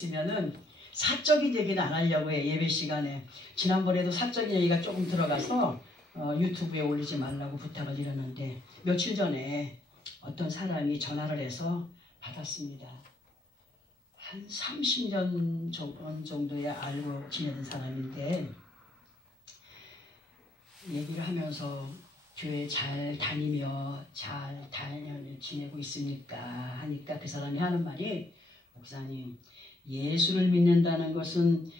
있으면은 사적인 얘기는 안 하려고 해. 예배 시간에. 지난번에도 사적인 얘기가 조금 들어가서 유튜브에 올리지 말라고 부탁을 드렸는데 며칠 전에 어떤 사람이 전화를 해서 받았습니다. 한 30년 정도에 알고 지내던 사람인데 얘기를 하면서 교회 잘 다니며 잘 지내고 있으니까 하니까 그 사람이 하는 말이, 목사님, 예수를 믿는다는 것은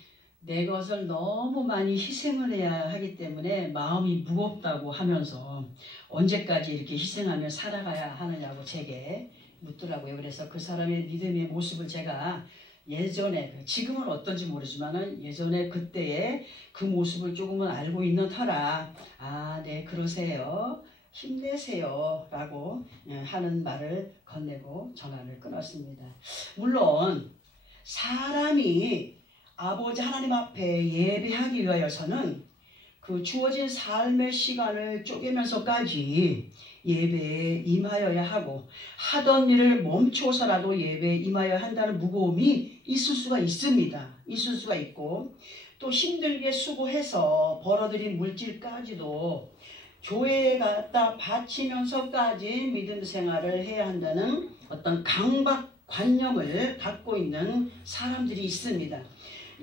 내 것을 너무 많이 희생을 해야 하기 때문에 마음이 무겁다고 하면서 언제까지 이렇게 희생하며 살아가야 하느냐고 제게 묻더라고요. 그래서 그 사람의 믿음의 모습을 제가 예전에, 지금은 어떤지 모르지만 예전에 그때의 그 모습을 조금은 알고 있는 터라 아, 네, 그러세요. 힘내세요. 라고 하는 말을 건네고 전화를 끊었습니다. 물론 사람이 아버지 하나님 앞에 예배하기 위하여서는 그 주어진 삶의 시간을 쪼개면서까지 예배에 임하여야 하고 하던 일을 멈춰서라도 예배에 임하여야 한다는 무거움이 있을 수가 있습니다. 있을 수가 있고 또 힘들게 수고해서 벌어들인 물질까지도 교회에 갖다 바치면서까지 믿음 생활을 해야 한다는 어떤 강박관념을 갖고 있는 사람들이 있습니다.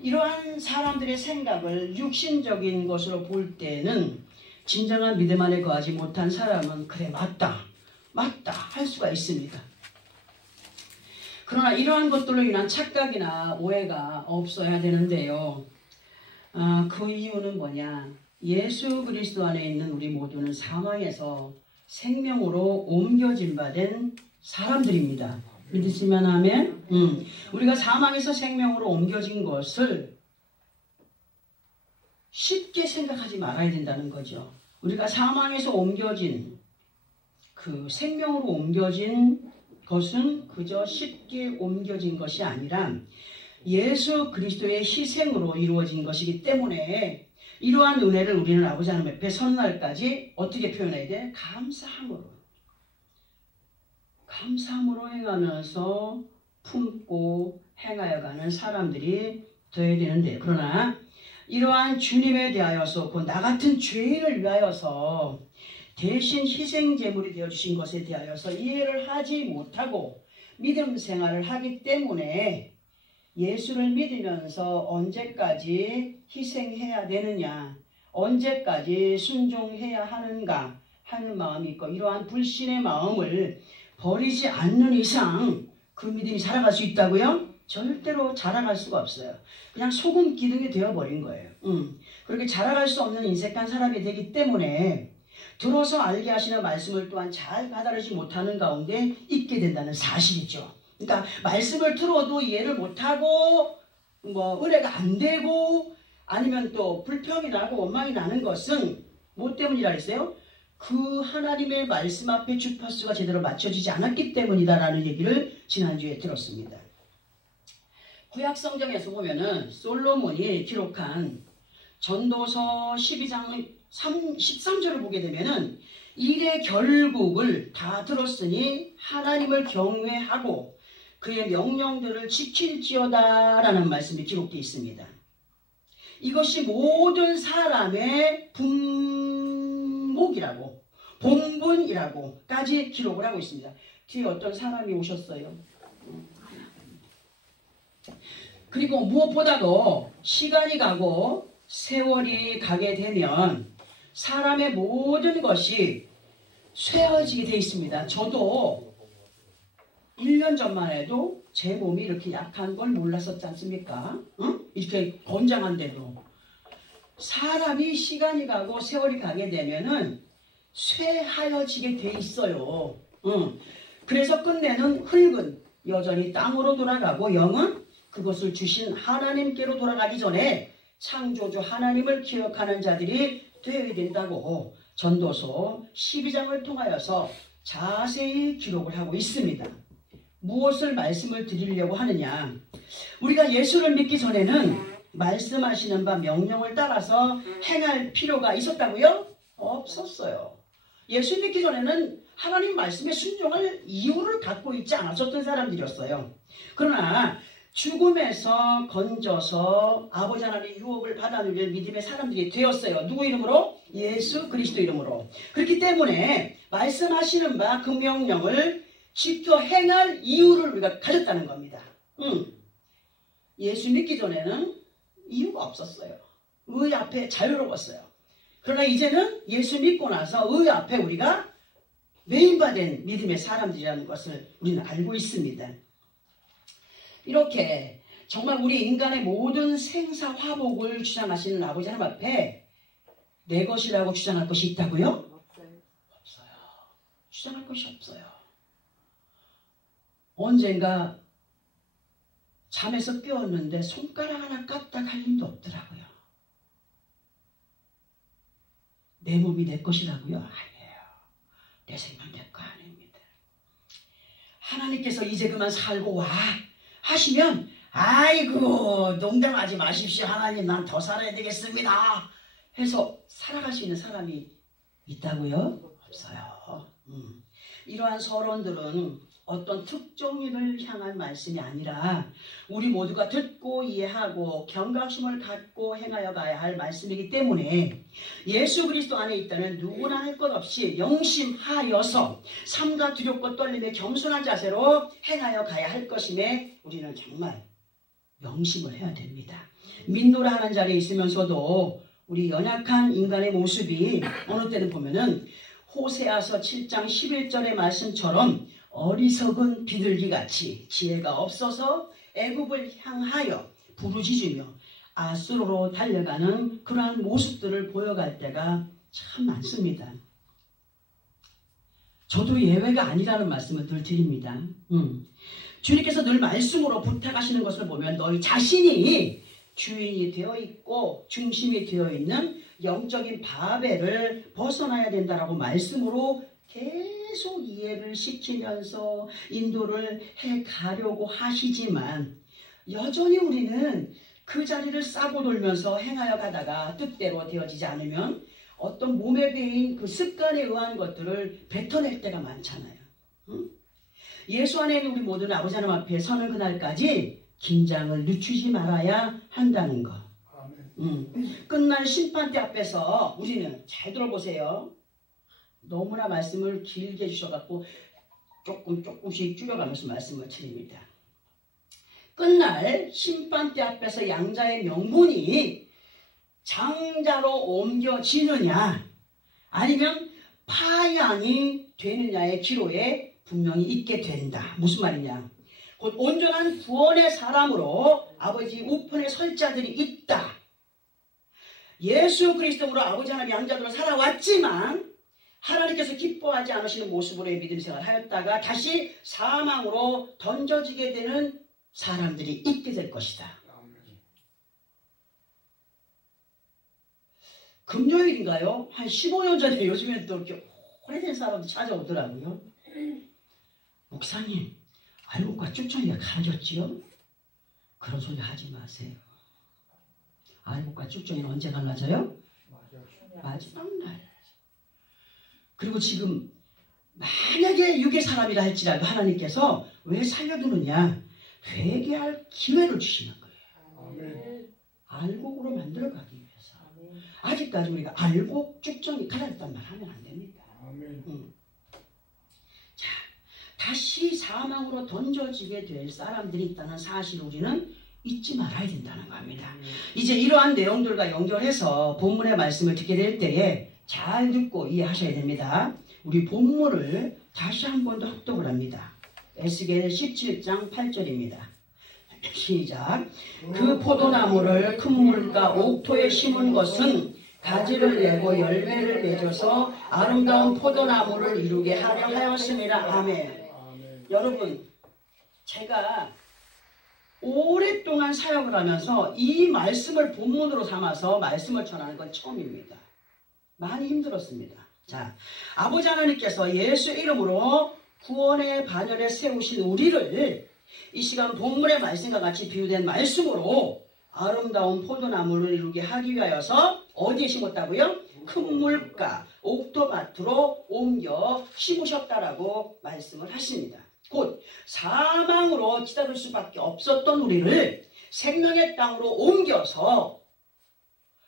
이러한 사람들의 생각을 육신적인 것으로 볼 때는 진정한 믿음 안에 거하지 못한 사람은 그래, 맞다 할 수가 있습니다. 그러나 이러한 것들로 인한 착각이나 오해가 없어야 되는데요. 그 이유는 뭐냐? 예수 그리스도 안에 있는 우리 모두는 사망에서 생명으로 옮겨진 바 된 사람들입니다. 믿으시면 아멘? 우리가 사망에서 생명으로 옮겨진 것을 쉽게 생각하지 말아야 된다는 거죠. 우리가 사망에서 옮겨진, 그 생명으로 옮겨진 것은 그저 쉽게 옮겨진 것이 아니라 예수 그리스도의 희생으로 이루어진 것이기 때문에 이러한 은혜를 우리는 아버지 하나님 앞에 서는 날까지 어떻게 표현해야 돼? 감사함으로 행하면서 품고 행하여가는 사람들이 되어야 되는데, 그러나 이러한 주님에 대하여서 곧 나 같은 죄인을 위하여서 대신 희생제물이 되어주신 것에 대하여서 이해를 하지 못하고 믿음 생활을 하기 때문에 예수를 믿으면서 언제까지 희생해야 되느냐, 언제까지 순종해야 하는가 하는 마음이 있고, 이러한 불신의 마음을 버리지 않는 이상 그 믿음이 살아갈 수 있다고요? 절대로 자라갈 수가 없어요. 그냥 소금 기둥이 되어버린 거예요. 그렇게 자라갈 수 없는 인색한 사람이 되기 때문에 들어서 알게 하시는 말씀을 또한 잘 받아들이지 못하는 가운데 있게 된다는 사실이죠. 그러니까 말씀을 들어도 이해를 못하고 은혜가 안 되고 아니면 또 불평이 나고 원망이 나는 것은 뭐 때문이라 했어요? 그 하나님의 말씀 앞에 주파수가 제대로 맞춰지지 않았기 때문이다라는 얘기를 지난주에 들었습니다. 구약 성경에서 보면은 솔로몬이 기록한 전도서 12장 13절을 보게 되면은 일의 결국을 다 들었으니 하나님을 경외하고 그의 명령들을 지킬지어다 라는 말씀이 기록되어 있습니다. 이것이 모든 사람의 본분이라고까지 기록을 하고 있습니다. 뒤에 어떤 사람이 오셨어요. 그리고 무엇보다도 시간이 가고 세월이 가게 되면 사람의 모든 것이 쇠어지게 되어 있습니다. 저도 1년 전만 해도 제 몸이 이렇게 약한 걸 몰랐었지 않습니까? 이렇게 건장한데도. 사람이 시간이 가고 세월이 가게 되면은 쇠하여지게 돼 있어요. 그래서 끝내는 흙은 여전히 땅으로 돌아가고 영은 그것을 주신 하나님께로 돌아가기 전에 창조주 하나님을 기억하는 자들이 되어야 된다고 전도서 12장을 통하여서 자세히 기록을 하고 있습니다. 무엇을 말씀을 드리려고 하느냐? 우리가 예수를 믿기 전에는 말씀하시는 바 명령을 따라서 행할 필요가 있었다고요? 없었어요. 예수 믿기 전에는 하나님 말씀에 순종할 이유를 갖고 있지 않았었던 사람들이었어요. 그러나 죽음에서 건져서 아버지 하나님의 유업을 받아 누릴 믿음의 사람들이 되었어요. 누구 이름으로? 예수 그리스도 이름으로. 그렇기 때문에 말씀하시는 바 그 명령을 지켜 행할 이유를 우리가 가졌다는 겁니다. 예수 믿기 전에는 이유가 없었어요. 의 앞에 자유로웠어요. 그러나 이제는 예수 믿고 나서 의 앞에 우리가 매인받은 믿음의 사람들이라는 것을 우리는 알고 있습니다. 이렇게 정말 우리 인간의 모든 생사화복을 주장하시는 아버지 하나님 앞에 내 것이라고 주장할 것이 있다고요? 없어요. 주장할 것이 없어요. 언젠가 잠에서 깨웠는데 손가락 하나 까딱 할 힘도 없더라고요. 내 몸이 내 것이라고요? 아니에요. 내 생명 내 거 아닙니다. 하나님께서 이제 그만 살고 와 하시면 아이고 농담하지 마십시오. 하나님 난 더 살아야 되겠습니다. 해서 살아갈 수 있는 사람이 있다고요? 없어요. 이러한 서론들은 어떤 특종인을 향한 말씀이 아니라 우리 모두가 듣고 이해하고 경각심을 갖고 행하여 가야 할 말씀이기 때문에 예수 그리스도 안에 있다면 누구나 할 것 없이 영심하여서 삼가 두렵고 떨림의 겸손한 자세로 행하여 가야 할 것임에 우리는 정말 명심을 해야 됩니다. 믿노라 하는 자리에 있으면서도 우리 연약한 인간의 모습이 어느 때는 보면은 호세아서 7장 11절의 말씀처럼 어리석은 비둘기같이 지혜가 없어서 애굽을 향하여 부르짖으며 아수르로 달려가는 그러한 모습들을 보여갈 때가 참 많습니다. 저도 예외가 아니라는 말씀을 늘 드립니다. 주님께서 늘 말씀으로 부탁하시는 것을 보면 너희 자신이 주인이 되어 있고 중심이 되어 있는 영적인 바벨을 벗어나야 된다라고 말씀으로 계속 이해를 시키면서 인도를 해가려고 하시지만 여전히 우리는 그 자리를 싸고 돌면서 행하여 가다가 뜻대로 되어지지 않으면 어떤 몸에 배인 그 습관에 의한 것들을 뱉어낼 때가 많잖아요. 예수 안에 있는 우리 모두는 아버지 하나님 앞에 서는 그날까지 긴장을 늦추지 말아야 한다는 것. 끝날 심판대 앞에서 우리는 잘 들어보세요. 너무나 말씀을 길게 주셔갖고 조금씩 줄여가면서 말씀을 드립니다. 끝날 심판대 앞에서 양자의 명분이 장자로 옮겨지느냐 아니면 파양이 되느냐의 기로에 분명히 있게 된다. 무슨 말이냐? 곧 온전한 구원의 사람으로 아버지 우편에 설 자들이 있다. 예수 그리스도로 아버지 하나님 양자로 살아왔지만 하나님께서 기뻐하지 않으시는 모습으로의 믿음 생활을 하였다가 다시 사망으로 던져지게 되는 사람들이 있게 될 것이다. 금요일인가요? 한 15년 전에 요즘에 또 이렇게 오래된 사람들 찾아오더라고요. 목사님, 알곡과 쭉정이가 갈라졌지요? 그런 소리 하지 마세요. 알곡과 쭉정이는 언제 갈라져요? 마지막 날. 그리고 지금 만약에 육의 사람이라 할지라도 하나님께서 왜 살려두느냐? 회개할 기회를 주시는 거예요. 알곡으로 만들어가기 위해서. 아직까지 우리가 알곡, 쭉정이 갈라졌단 말 하면 안 됩니다. 자, 다시 사망으로 던져지게 될 사람들이 있다는 사실을 우리는 잊지 말아야 된다는 겁니다. 이제 이러한 내용들과 연결해서 본문의 말씀을 듣게 될 때에 잘 듣고 이해하셔야 됩니다. 우리 본문을 다시 한 번 더 합독을 합니다. 에스겔 17장 8절입니다. 시작. 그 포도나무를 큰 물가 옥토에 심은 것은 가지를 내고 열매를 맺어서 아름다운 포도나무를 이루게 하려 하였습니다. 아멘. 여러분, 제가 오랫동안 사역을 하면서 이 말씀을 본문으로 삼아서 말씀을 전하는 건 처음입니다. 많이 힘들었습니다. 자, 아버지 하나님께서 예수 이름으로 구원의 반열에 세우신 우리를 이 시간 본문의 말씀과 같이 비유된 말씀으로 아름다운 포도나무를 이루게 하기 위하여서 어디에 심었다고요? 큰 물가 옥토밭으로 옮겨 심으셨다라고 말씀을 하십니다. 곧 사망으로 치닫을 수밖에 없었던 우리를 생명의 땅으로 옮겨서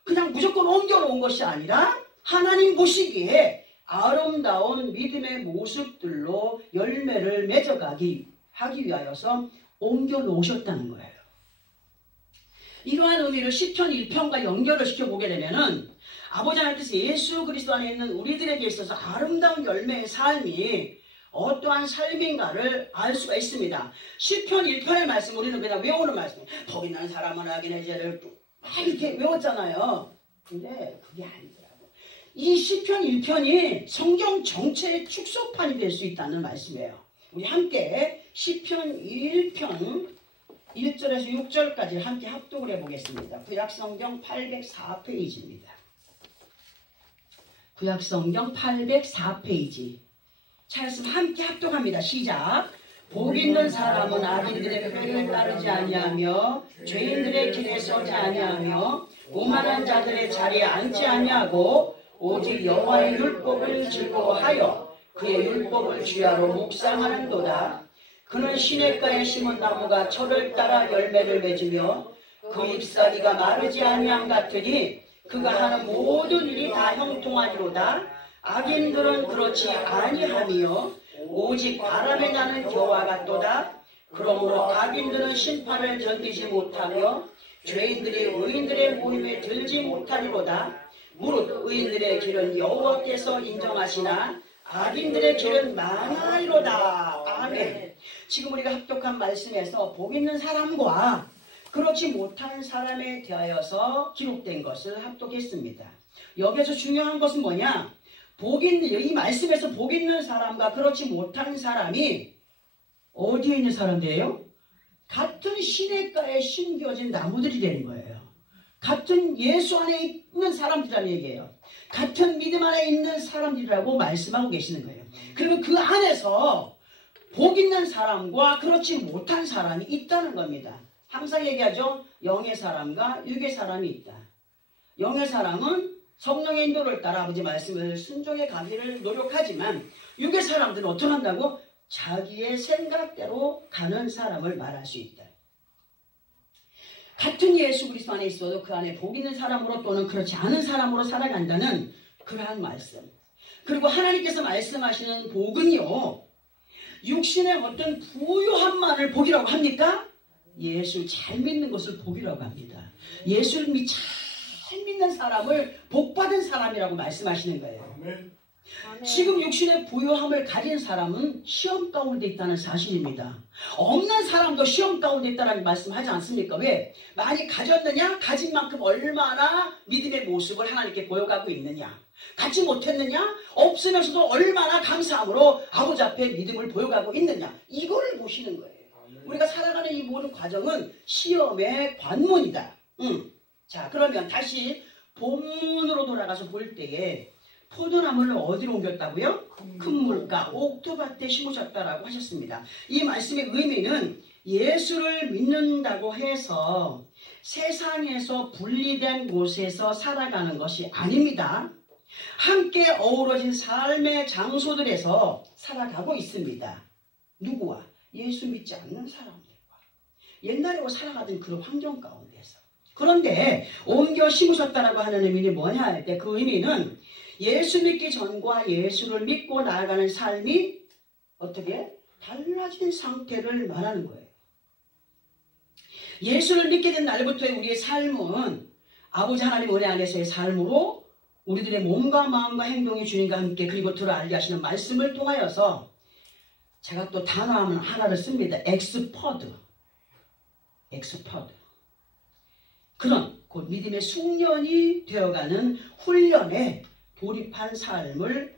그냥 무조건 옮겨놓은 것이 아니라 하나님 보시기에 아름다운 믿음의 모습들로 열매를 맺어가기 하기 위하여서 옮겨놓으셨다는 거예요. 이러한 의미를 시편 1편과 연결을 시켜보게 되면은 아버지 하나님께서 예수 그리스도 안에 있는 우리들에게 있어서 아름다운 열매의 삶이 어떠한 삶인가를 알 수가 있습니다. 시편 1편의 말씀 우리는 그냥 외우는 말씀이에요. 복 있는 사람은 악인의 죄를 막 이렇게 외웠잖아요. 근데 그게 아니더라고. 이 시편 1편이 성경 전체의 축소판이 될 수 있다는 말씀이에요. 우리 함께 시편 1편 1절에서 6절까지 함께 합독을 해보겠습니다. 구약성경 804페이지입니다. 구약성경 804페이지. 찾았으면 함께 합독합니다. 시작. 복 있는 사람은 악인들의 표를 따르지 아니하며 죄인들의 길에 서지 아니하며 오만한 자들의 자리에 앉지 아니하고 오직 여호와의 율법을 즐거워하여 그의 율법을 주야로 묵상하는도다. 그는 시냇가에 심은 나무가 철을 따라 열매를 맺으며 그 잎사귀가 마르지 아니함 같으니 그가 하는 모든 일이 다 형통하리로다. 악인들은 그렇지 아니하며 오직 바람에 나는 겨와 같도다. 그러므로 악인들은 심판을 견디지 못하며 죄인들이 의인들의 모임에 들지 못하리로다. 무릇 의인들의 길은 여호와께서 인정하시나 악인들의 길은 망하리로다. 아멘. 지금 우리가 합독한 말씀에서 복 있는 사람과 그렇지 못한 사람에 대하여서 기록된 것을 합독했습니다. 여기에서 중요한 것은 뭐냐? 이 말씀에서 복 있는 사람과 그렇지 못한 사람이 어디에 있는 사람들이에요? 같은 시냇가에 심겨진 나무들이 되는 거예요. 같은 예수 안에 있는 사람들이라는 얘기예요. 같은 믿음 안에 있는 사람들이라고 말씀하고 계시는 거예요. 그리고 그 안에서 복 있는 사람과 그렇지 못한 사람이 있다는 겁니다. 항상 얘기하죠. 영의 사람과 육의 사람이 있다. 영의 사람은 성령의 인도를 따라 아버지 말씀을 순종해 가기를 노력하지만 육의 사람들은 어떻게 한다고? 자기의 생각대로 가는 사람을 말할 수 있다. 같은 예수 그리스도 안에 있어도 그 안에 복 있는 사람으로 또는 그렇지 않은 사람으로 살아간다는 그러한 말씀. 그리고 하나님께서 말씀하시는 복은요, 육신의 어떤 부유함만을 복이라고 합니까? 예수 잘 믿는 것을 복이라고 합니다. 예수를 잘 믿는 사람을 복받은 사람이라고 말씀하시는 거예요. 지금 육신의 부유함을 가진 사람은 시험 가운데 있다는 사실입니다. 없는 사람도 시험 가운데 있다는 말씀하지 않습니까? 왜? 많이 가졌느냐? 가진 만큼 얼마나 믿음의 모습을 하나님께 보여가고 있느냐? 갖지 못했느냐? 없으면서도 얼마나 감사함으로 아버지 앞에 믿음을 보여가고 있느냐? 이거를 보시는 거예요. 우리가 살아가는 이 모든 과정은 시험의 관문이다. 자, 그러면 다시 본문으로 돌아가서 볼 때에 포도나무를 어디로 옮겼다고요? 큰 물가 옥토밭에 심으셨다라고 하셨습니다. 이 말씀의 의미는 예수를 믿는다고 해서 세상에서 분리된 곳에서 살아가는 것이 아닙니다. 함께 어우러진 삶의 장소들에서 살아가고 있습니다. 누구와? 예수 믿지 않는 사람들과 옛날에 살아가던 그런 환경 가운데서. 그런데 옮겨 심으셨다라고 하는 의미는 뭐냐 할 때 그 의미는 예수 믿기 전과 예수를 믿고 나아가는 삶이 어떻게 달라진 상태를 말하는 거예요. 예수를 믿게 된 날부터의 우리의 삶은 아버지 하나님 은혜 안에서의 삶으로 우리들의 몸과 마음과 행동이 주님과 함께 그리고 들어 알게 하시는 말씀을 통하여서 제가 또 단어 하나를 씁니다. 엑스퍼드. 그런 곧 믿음의 숙련이 되어가는 훈련에 돌입한 삶을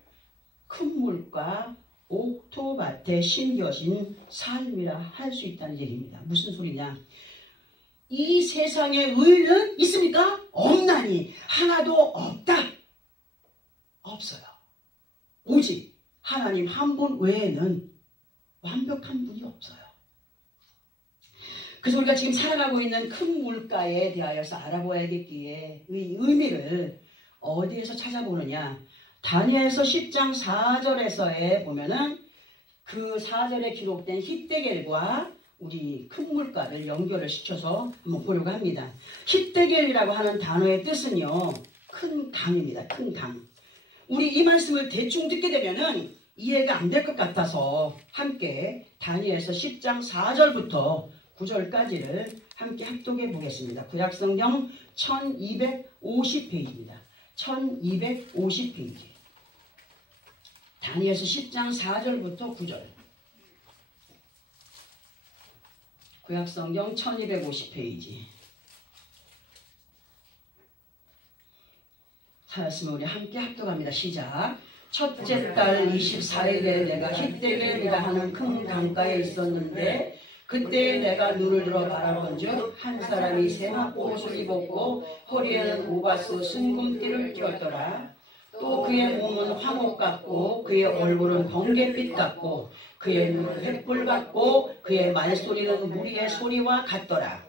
큰 물과 옥토밭에 심겨진 삶이라 할 수 있다는 얘기입니다. 무슨 소리냐? 이 세상에 의는 있습니까? 없나니 하나도 없다. 없어요. 오직 하나님 한 분 외에는 완벽한 분이 없어요. 그래서 우리가 지금 살아가고 있는 큰 물가에 대하여서 알아보야겠기에 이 의미를 어디에서 찾아보느냐? 다니엘서 10장 4절에서에 보면은 그 4절에 기록된 히데겔과 우리 큰 물가를 연결을 시켜서 한번 보려고 합니다. 히데겔이라고 하는 단어의 뜻은요, 큰 강입니다. 큰 강. 우리 이 말씀을 대충 듣게 되면은 이해가 안 될 것 같아서 함께 다니엘서 10장 4절부터 9절까지를 함께 합독해 보겠습니다. 구약성경 1250페이지입니다. 1250페이지. 다니엘서 10장 4절부터 9절. 구약성경 1250페이지. 찾았으면 우리 함께 합독합니다. 시작. 첫째 달 24일에 내가 히데겔이라 하는 큰 강가에 있었는데 그때 내가 눈을 들어 바라본즉 한 사람이 세마포 옷을 입었고 허리에는 우바스 순금띠를 띄었더라. 또 그의 몸은 황옥 같고 그의 얼굴은 번갯빛 같고 그의 눈은 횃불 같고 그의 말소리는 무리의 소리와 같더라.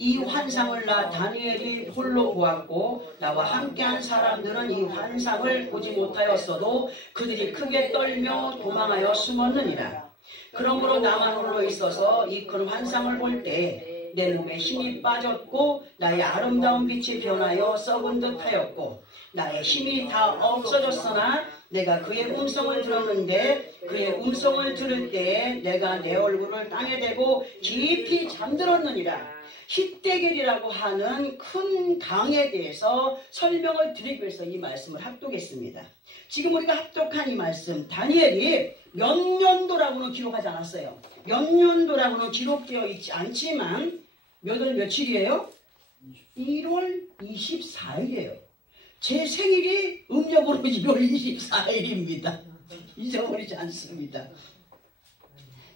이 환상을 나 다니엘이 홀로 보았고 나와 함께한 사람들은 이 환상을 보지 못하였어도 그들이 크게 떨며 도망하여 숨었느니라. 그러므로 나만 홀로 있어서 이 큰 환상을 볼 때 내 몸에 힘이 빠졌고 나의 아름다운 빛이 변하여 썩은 듯 하였고 나의 힘이 다 없어졌으나 내가 그의 음성을 들었는데 그의 음성을 들을 때 내가 내 얼굴을 땅에 대고 깊이 잠들었느니라. 히데겔이라고 하는 큰 강에 대해서 설명을 드리기 위해서 이 말씀을 합독했습니다. 지금 우리가 합독한 이 말씀, 다니엘이 몇 년도라고는 기록하지 않았어요. 몇 년도라고는 기록되어 있지 않지만 몇 월 며칠이에요? 1월 24일이에요. 제 생일이 음력으로 1월 24일입니다. 잊어버리지 않습니다.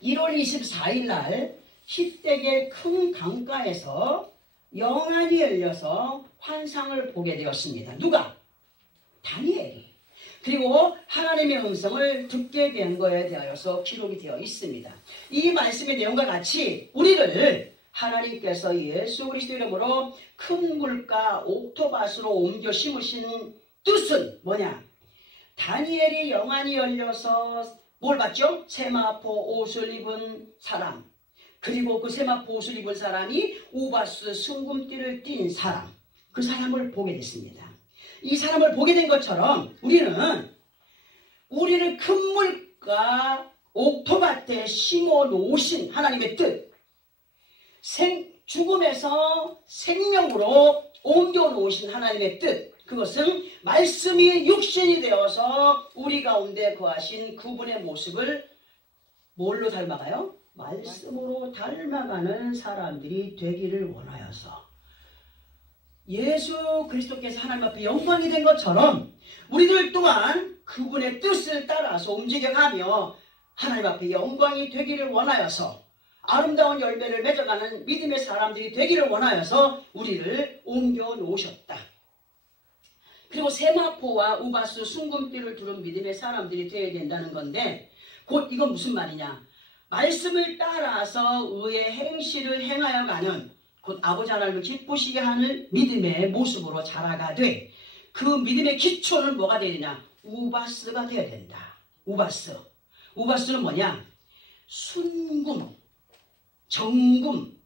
1월 24일 날 히데겔 큰 강가에서 영안이 열려서 환상을 보게 되었습니다. 누가? 다니엘이. 그리고 하나님의 음성을 듣게 된 것에 대하여서 기록이 되어 있습니다. 이 말씀의 내용과 같이 우리를 하나님께서 예수 그리스도 이름으로 큰 물가 옥토밭으로 옮겨 심으신 뜻은 뭐냐? 다니엘이 영안이 열려서 뭘 봤죠? 세마포 옷을 입은 사람, 그리고 그 세마포 옷을 입은 사람이 우바스 순금띠를 띤 사람, 그 사람을 보게 됐습니다. 이 사람을 보게 된 것처럼 우리를 큰 물가 옥토밭에 심어 놓으신 하나님의 뜻, 죽음에서 생명으로 옮겨 놓으신 하나님의 뜻, 그것은 말씀이 육신이 되어서 우리 가운데 거하신 그분의 모습을 뭘로 닮아가요? 말씀으로 닮아가는 사람들이 되기를 원하여서 예수 그리스도께서 하나님 앞에 영광이 된 것처럼 우리들 또한 그분의 뜻을 따라서 움직여가며 하나님 앞에 영광이 되기를 원하여서 아름다운 열매를 맺어가는 믿음의 사람들이 되기를 원하여서 우리를 옮겨 놓으셨다. 그리고 세마포와 우바스 순금띠를 두른 믿음의 사람들이 되어야 된다는 건데, 곧 이건 무슨 말이냐? 말씀을 따라서 의의 행실을 행하여 가는, 곧 아버지 하나님을 기쁘시게 하는 믿음의 모습으로 자라가되, 그 믿음의 기초는 뭐가 되야 되냐? 우바스가 되어야 된다. 우바스. 우바스는 뭐냐? 순금, 정금.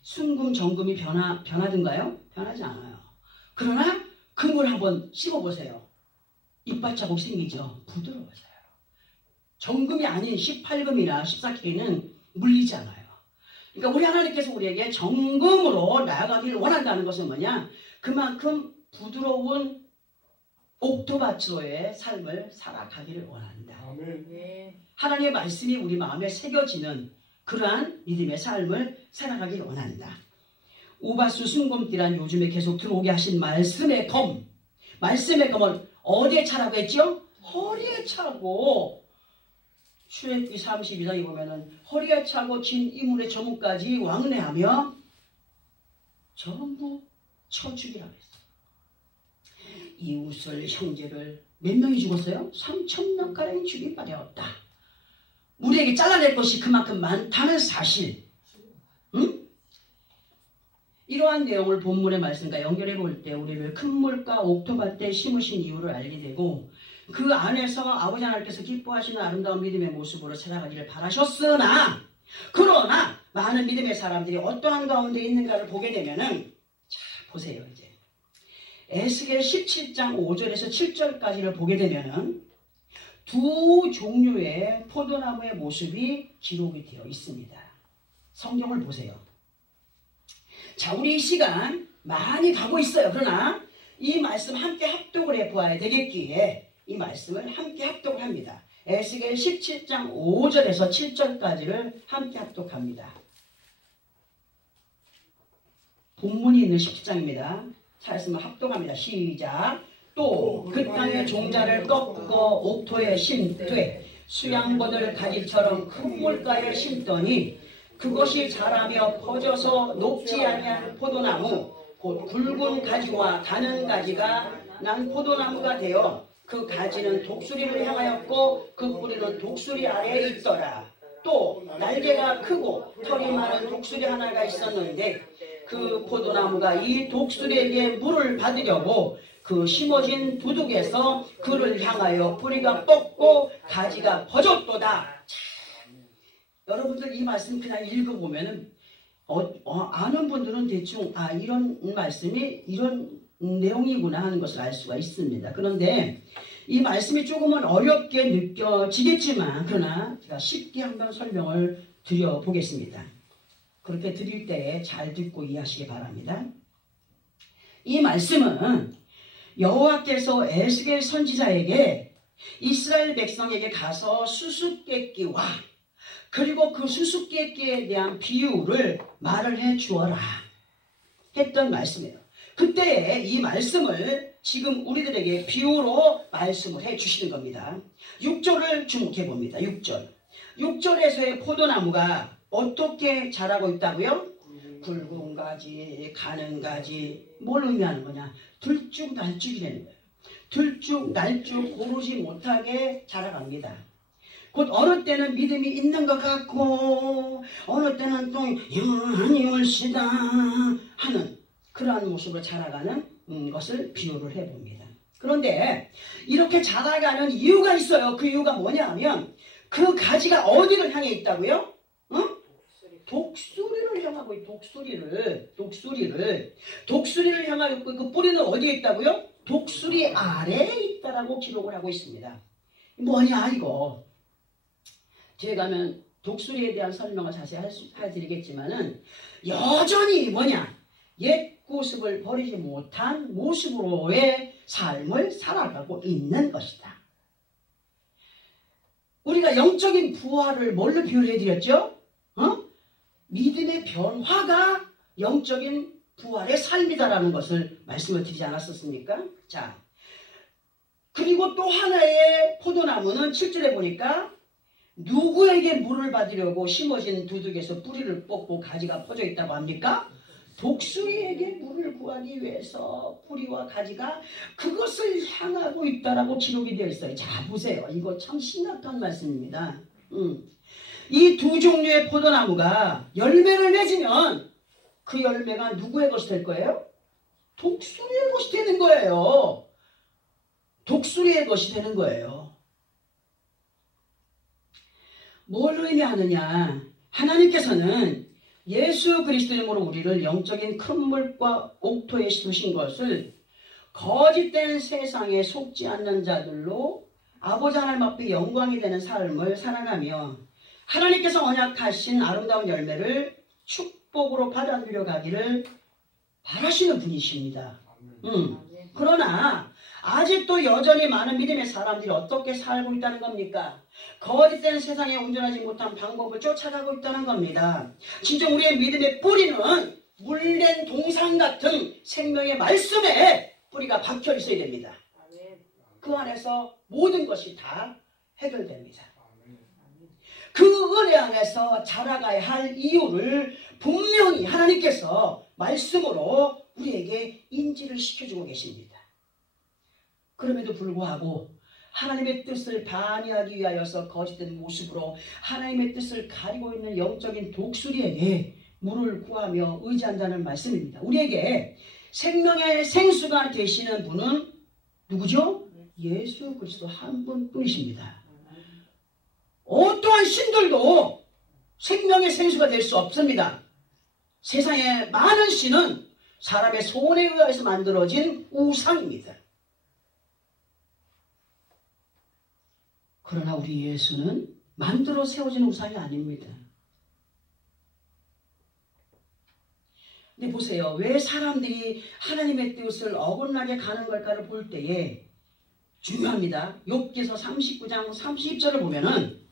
순금, 정금이 변하던가요? 변하지 않아요. 그러나 금을 한번 씹어보세요. 이빨 자국 생기죠? 부드러워져요. 정금이 아닌 18금이나 14K는 물리지 않아요. 그러니까 우리 하나님께서 우리에게 정금으로 나아가기를 원한다는 것은 뭐냐? 그만큼 부드러운 옥토밭으로의 삶을 살아가기를 원한다. 아멘. 하나님의 말씀이 우리 마음에 새겨지는 그러한 믿음의 삶을 살아가기를 원한다. 우바스 순금띠란 요즘에 계속 들어오게 하신 말씀의 검. 말씀의 검은 어디에 차라고 했죠? 허리에 차고, 출애굽기 32장에 보면은 허리에 차고 진 이물의 저문까지 왕래하며 전부 쳐 죽이라고 했어요. 이웃을 형제를 몇 명이 죽었어요? 3,000명가량이 죽임바 되었다. 우리에게 잘라낼 것이 그만큼 많다는 사실. 응? 이러한 내용을 본문의 말씀과 연결해 볼 때 우리를 큰 물가 옥토밭에 심으신 이유를 알게 되고, 그 안에서 아버지 하나님께서 기뻐하시는 아름다운 믿음의 모습으로 살아가기를 바라셨으나 그러나 많은 믿음의 사람들이 어떠한 가운데 있는가를 보게 되면은 자 보세요. 이제 에스겔 17장 5절에서 7절까지를 보게 되면은 두 종류의 포도나무의 모습이 기록이 되어 있습니다. 성경을 보세요. 자, 우리 이 시간 많이 가고 있어요. 그러나 이 말씀 함께 합독을 해보아야 되겠기에 이 말씀을 함께 합독을 합니다. 에스겔 17장 5절에서 7절까지를 함께 합독합니다. 본문이 있는 17장입니다. 찾았으면 합독합니다. 시작. 또 그 땅의 종자를 꺾어 옥토에 심되 수양버들 가지처럼 큰 물가에 심더니 그것이 자라며 퍼져서 녹지 아니한 포도나무 곧 굵은 가지와 가는 가지가 난 포도나무가 되어 그 가지는 독수리를 향하였고 그 뿌리는 독수리 아래에 있더라. 또 날개가 크고 털이 많은 독수리 하나가 있었는데 그 포도나무가 이 독수리에게 물을 받으려고 그 심어진 두둑에서 그를 향하여 뿌리가 뻗고 가지가 퍼졌도다. 참, 여러분들 이 말씀 그냥 읽어보면은 아는 분들은 대충 이런 말씀이 이런 내용이구나 하는 것을 알 수가 있습니다. 그런데 이 말씀이 조금은 어렵게 느껴지겠지만 그러나 제가 쉽게 한번 설명을 드려보겠습니다. 그렇게 드릴 때 잘 듣고 이해하시기 바랍니다. 이 말씀은 여호와께서 에스겔 선지자에게 이스라엘 백성에게 가서 수수께끼와 그리고 그 수수께끼에 대한 비유를 말을 해 주어라 했던 말씀이에요. 그때 이 말씀을 지금 우리들에게 비유로 말씀을 해 주시는 겁니다. 6절을 주목해 봅니다. 6절. 6절에서의 포도나무가 어떻게 자라고 있다고요? 굵은 가지, 가는 가지. 뭘 의미하는 거냐? 들쭉날쭉이라는 거예요. 들쭉날쭉 고르지 못하게 자라갑니다. 곧 어느 때는 믿음이 있는 것 같고 어느 때는 또 영원히 올시다 하는 그러한 모습으로 자라가는 것을 비유를 해봅니다. 그런데 이렇게 자라가는 이유가 있어요. 그 이유가 뭐냐 하면 그 가지가 어디를 향해 있다고요? 독수리를 향하고 독수리를 향하고 있고 그 뿌리는 어디에 있다고요? 독수리 아래에 있다라고 기록을 하고 있습니다. 뭐냐 이거. 뒤에 가면 독수리에 대한 설명을 자세히 해드리겠지만은 여전히 뭐냐 옛 모습을 버리지 못한 모습으로의 삶을 살아가고 있는 것이다. 우리가 영적인 부활을 뭘로 비유해드렸죠? 믿음의 변화가 영적인 부활의 삶이다라는 것을 말씀을 드리지 않았었습니까? 자, 그리고 또 하나의 포도나무는 7절에 보니까 누구에게 물을 받으려고 심어진 두둑에서 뿌리를 뽑고 가지가 퍼져 있다고 합니까? 독수리에게 물을 구하기 위해서 뿌리와 가지가 그것을 향하고 있다라고 기록이 되어 있어요. 자, 보세요. 이거 참 심각한 말씀입니다. 이 두 종류의 포도나무가 열매를 맺으면 그 열매가 누구의 것이 될 거예요? 독수리의 것이 되는 거예요. 독수리의 것이 되는 거예요. 뭘 의미하느냐? 하나님께서는 예수 그리스도 이름으로 우리를 영적인 큰 물과 옥토에 두신 것을 거짓된 세상에 속지 않는 자들로 아버지 하나님 앞에 영광이 되는 삶을 살아가며 하나님께서 언약하신 아름다운 열매를 축복으로 받아들여 가기를 바라시는 분이십니다. 그러나 아직도 여전히 많은 믿음의 사람들이 어떻게 살고 있다는 겁니까? 거짓된 세상에 온전하지 못한 방법을 쫓아가고 있다는 겁니다. 진짜 우리의 믿음의 뿌리는 물된 동상 같은 생명의 말씀에 뿌리가 박혀 있어야 됩니다. 그 안에서 모든 것이 다 해결됩니다. 그 은혜 안에서 자라가야 할 이유를 분명히 하나님께서 말씀으로 우리에게 인지를 시켜주고 계십니다. 그럼에도 불구하고 하나님의 뜻을 반의하기 위하여서 거짓된 모습으로 하나님의 뜻을 가리고 있는 영적인 독수리에게 물을 구하며 의지한다는 말씀입니다. 우리에게 생명의 생수가 되시는 분은 누구죠? 예수 그리스도 한 분뿐이십니다. 어떠한 신들도 생명의 생수가 될 수 없습니다. 세상에 많은 신은 사람의 손에 의해서 만들어진 우상입니다. 그러나 우리 예수는 만들어 세워진 우상이 아닙니다. 근데 보세요. 왜 사람들이 하나님의 뜻을 어긋나게 가는 걸까를 볼 때에 중요합니다. 욥기서 39장 30절을 보면은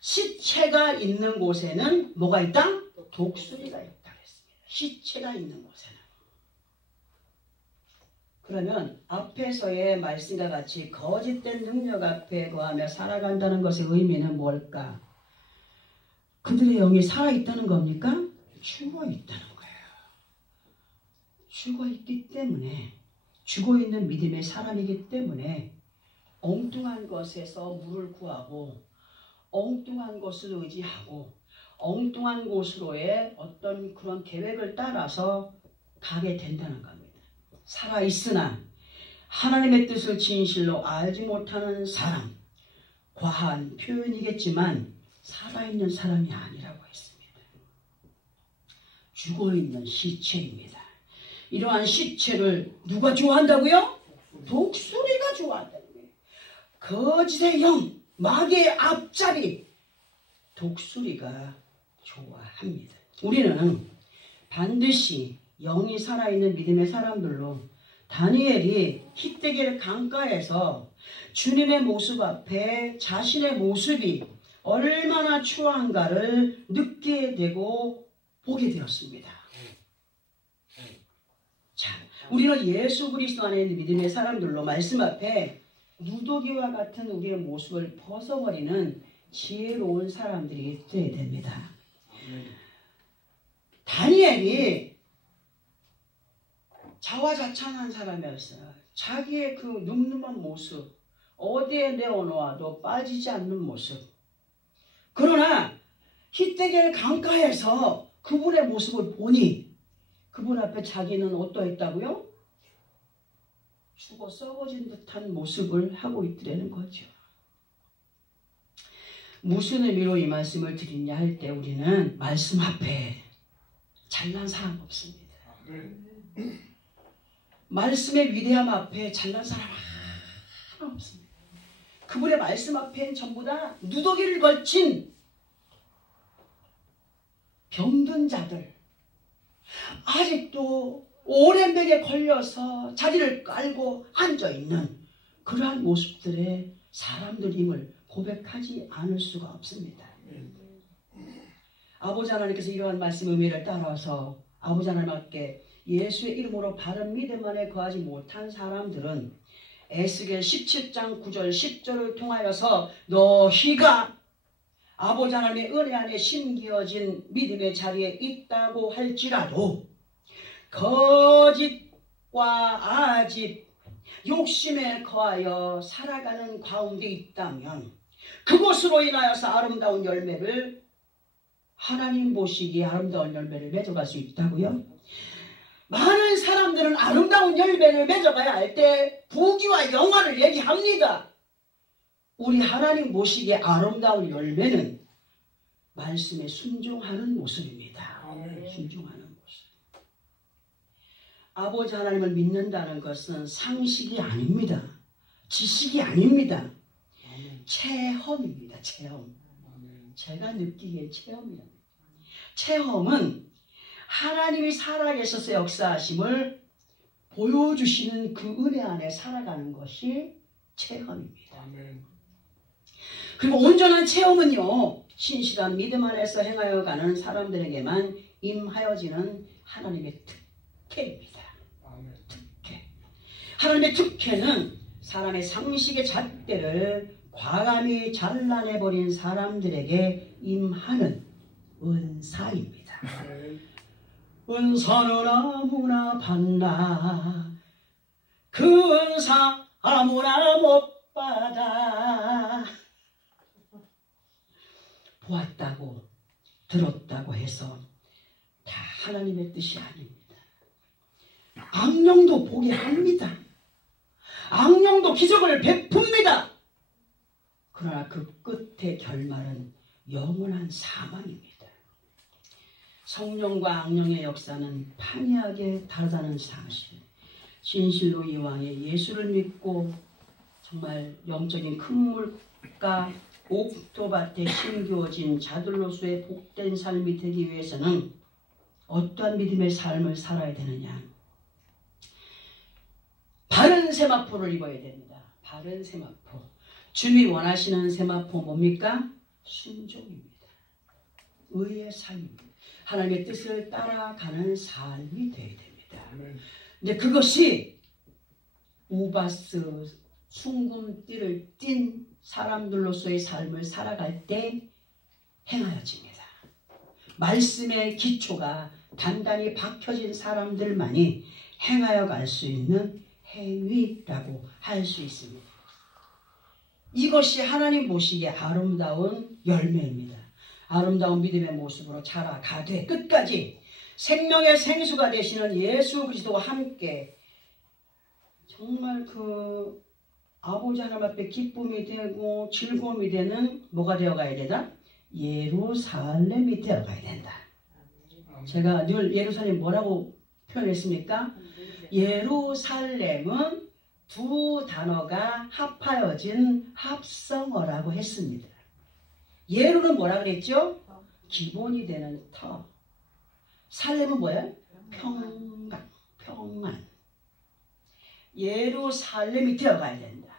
시체가 있는 곳에는 뭐가 있다? 독수리가 있다 그랬습니다. 시체가 있는 곳에는. 그러면 앞에서의 말씀과 같이 거짓된 능력 앞에 거하며 살아간다는 것의 의미는 뭘까? 그들의 영이 살아있다는 겁니까? 죽어있다는 거예요. 죽어있기 때문에, 죽어있는 믿음의 사람이기 때문에 엉뚱한 것에서 물을 구하고 엉뚱한 것을 의지하고 엉뚱한 곳으로의 어떤 그런 계획을 따라서 가게 된다는 겁니다. 살아있으나 하나님의 뜻을 진실로 알지 못하는 사람, 과한 표현이겠지만 살아있는 사람이 아니라고 했습니다. 죽어있는 시체입니다. 이러한 시체를 누가 좋아한다고요? 독수리가 좋아한다는 거예요. 거짓의 영, 마귀의 앞자리, 독수리가 좋아합니다. 우리는 반드시 영이 살아있는 믿음의 사람들로 다니엘이 히데겔 강가에서 주님의 모습 앞에 자신의 모습이 얼마나 추한가를 느끼게 되고 보게 되었습니다. 자, 우리는 예수 그리스도 안에 있는 믿음의 사람들로 말씀 앞에 누더기와 같은 우리의 모습을 벗어버리는 지혜로운 사람들이 되어야 됩니다. 다니엘이 자화자찬한 사람이었어요. 자기의 그 늠름한 모습, 어디에 내어놓아도 빠지지 않는 모습. 그러나 히데겔 강가에서 그분의 모습을 보니 그분 앞에 자기는 어떠했다고요? 죽어 썩어진 듯한 모습을 하고 있더라는 거죠. 무슨 의미로 이 말씀을 드리냐 할 때 우리는 말씀 앞에 잘난 사람 없습니다. 말씀의 위대함 앞에 잘난 사람 하나 없습니다. 그분의 말씀 앞엔 전부 다 누더기를 걸친 병든 자들, 아직도 오랜 병에 걸려서 자리를 깔고 앉아있는 그러한 모습들의 사람들임을 고백하지 않을 수가 없습니다. 아버지 하나님께서 이러한 말씀 의미를 따라서 아버지 하나님께 예수의 이름으로 바른 믿음 안에 거하지 못한 사람들은 에스겔 17장 9절 10절을 통하여서 너희가 아버지 하나님의 은혜 안에 심기어진 믿음의 자리에 있다고 할지라도 거짓과 아집, 욕심에 거하여 살아가는 가운데 있다면 그것으로 인하여서 아름다운 열매를 하나님 보시기에 아름다운 열매를 맺어갈 수 있다고요? 많은 사람들은 아름다운 열매를 맺어가야 할 때 부귀와 영화를 얘기합니다. 우리 하나님 보시기에 아름다운 열매는 말씀에 순종하는 모습입니다. 순종하는 모습. 아버지 하나님을 믿는다는 것은 상식이 아닙니다. 지식이 아닙니다. 체험입니다. 체험. 제가 느끼기에 체험이랍니다. 체험은 하나님이 살아계셔서 역사하심을 보여주시는 그 은혜 안에 살아가는 것이 체험입니다. 그리고 온전한 체험은요, 신실한 믿음 안에서 행하여 가는 사람들에게만 임하여지는 하나님의 특혜입니다. 특혜. 하나님의 특혜는 사람의 상식의 잣대를 과감히 잘라내버린 사람들에게 임하는 은사입니다. 은사는 아무나 받나 그 은사 아무나 못 받아. 보았다고 들었다고 해서 다 하나님의 뜻이 아닙니다. 악령도 보게 합니다. 악령도 기적을 베풉니다. 그러나 그 끝의 결말은 영원한 사망입니다. 성령과 악령의 역사는 판이하게 다르다는 사실, 진실로 이왕에 예수를 믿고 정말 영적인 큰 물가 옥토밭에 심겨진 자들로서의 복된 삶이 되기 위해서는 어떠한 믿음의 삶을 살아야 되느냐? 바른 세마포를 입어야 됩니다. 바른 세마포. 주님이 원하시는 세마포 뭡니까? 순종입니다. 의의 삶입니다. 하나님의 뜻을 따라가는 삶이 되어야 됩니다. 근데 그것이 우바스 순금띠를 띤 사람들로서의 삶을 살아갈 때 행하여집니다. 말씀의 기초가 단단히 박혀진 사람들만이 행하여 갈 수 있는 행위라고 할 수 있습니다. 이것이 하나님 보시기에 아름다운 열매입니다. 아름다운 믿음의 모습으로 자라가되 끝까지 생명의 생수가 되시는 예수 그리스도와 함께 정말 그 아버지 하나님 앞에 기쁨이 되고 즐거움이 되는 뭐가 되어가야 되다? 예루살렘이 되어가야 된다. 제가 늘 예루살렘 뭐라고 표현했습니까? 예루살렘은 두 단어가 합하여진 합성어라고 했습니다. 예루는 뭐라 그랬죠? 기본이 되는 터. 살렘은 뭐야? 평강, 평안. 예루살렘이 되어가야 된다.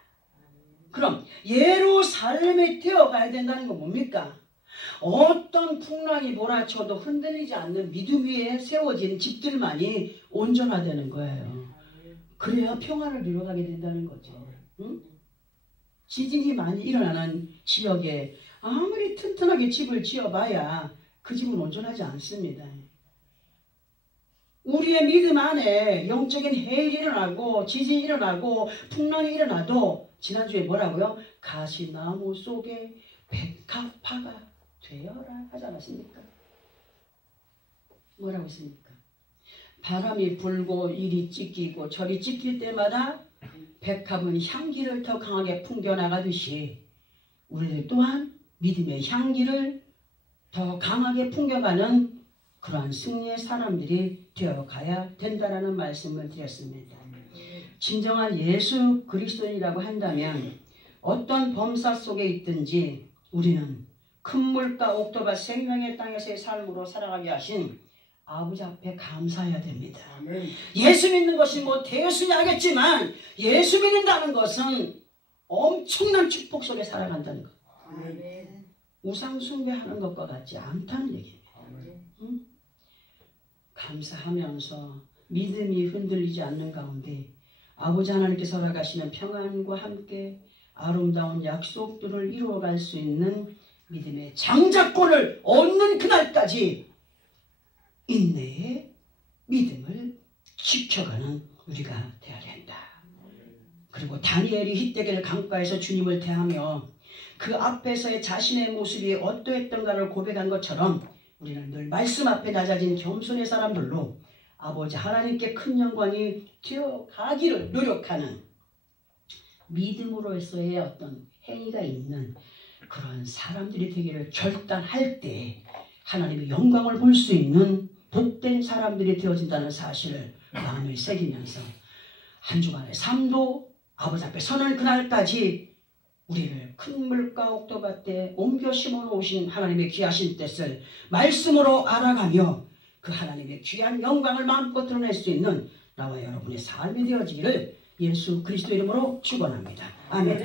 그럼 예루살렘이 되어가야 된다는 건 뭡니까? 어떤 풍랑이 몰아쳐도 흔들리지 않는 믿음 위에 세워진 집들만이 온전하다는 거예요. 그래야 평안을 이루어가게 된다는 거죠. 응? 지진이 많이 일어나는 지역에 아무리 튼튼하게 집을 지어봐야 그 집은 온전하지 않습니다. 우리의 믿음 안에 영적인 해일이 일어나고 지진이 일어나고 풍랑이 일어나도 지난주에 뭐라고요? 가시나무 속에 백합화가 되어라 하지 않았습니까? 뭐라고 했습니까? 바람이 불고 이리 찢기고 저리 찢길 때마다 백합은 향기를 더 강하게 풍겨나가듯이 우리들 또한 믿음의 향기를 더 강하게 풍겨가는 그러한 승리의 사람들이 되어가야 된다라는 말씀을 드렸습니다. 진정한 예수 그리스도인이라고 한다면 어떤 범사 속에 있든지 우리는 큰 물가 옥토밭 생명의 땅에서의 삶으로 살아가게 하신 아버지 앞에 감사해야 됩니다. 아멘. 예수 믿는 것이 뭐 대수냐겠지만 예수 믿는다는 것은 엄청난 축복 속에 살아간다는 것. 아멘. 우상 숭배하는 것과 같지 않다는 얘기입니다. 응? 감사하면서 믿음이 흔들리지 않는 가운데 아버지 하나님께서 허락하시는 평안과 함께 아름다운 약속들을 이루어갈 수 있는 믿음의 장자권을 얻는 그날까지 인내의 믿음을 지켜가는 우리가 되어야 된다. 그리고 다니엘이 히데겔 강가에서 주님을 대하며 그 앞에서의 자신의 모습이 어떠했던가를 고백한 것처럼 우리는 늘 말씀 앞에 낮아진 겸손의 사람들로 아버지 하나님께 큰 영광이 되어가기를 노력하는 믿음으로서의 어떤 행위가 있는 그런 사람들이 되기를 결단할 때 하나님의 영광을 볼 수 있는 복된 사람들이 되어진다는 사실을 마음에 새기면서 한 주간의 삶도 아버지 앞에 서는 그날까지 우리를 큰 물가 옥토밭에 옮겨 심어놓으신 하나님의 귀하신 뜻을 말씀으로 알아가며 그 하나님의 귀한 영광을 마음껏 드러낼 수 있는 나와 여러분의 삶이 되어지기를 예수 그리스도 이름으로 축원합니다. 아멘.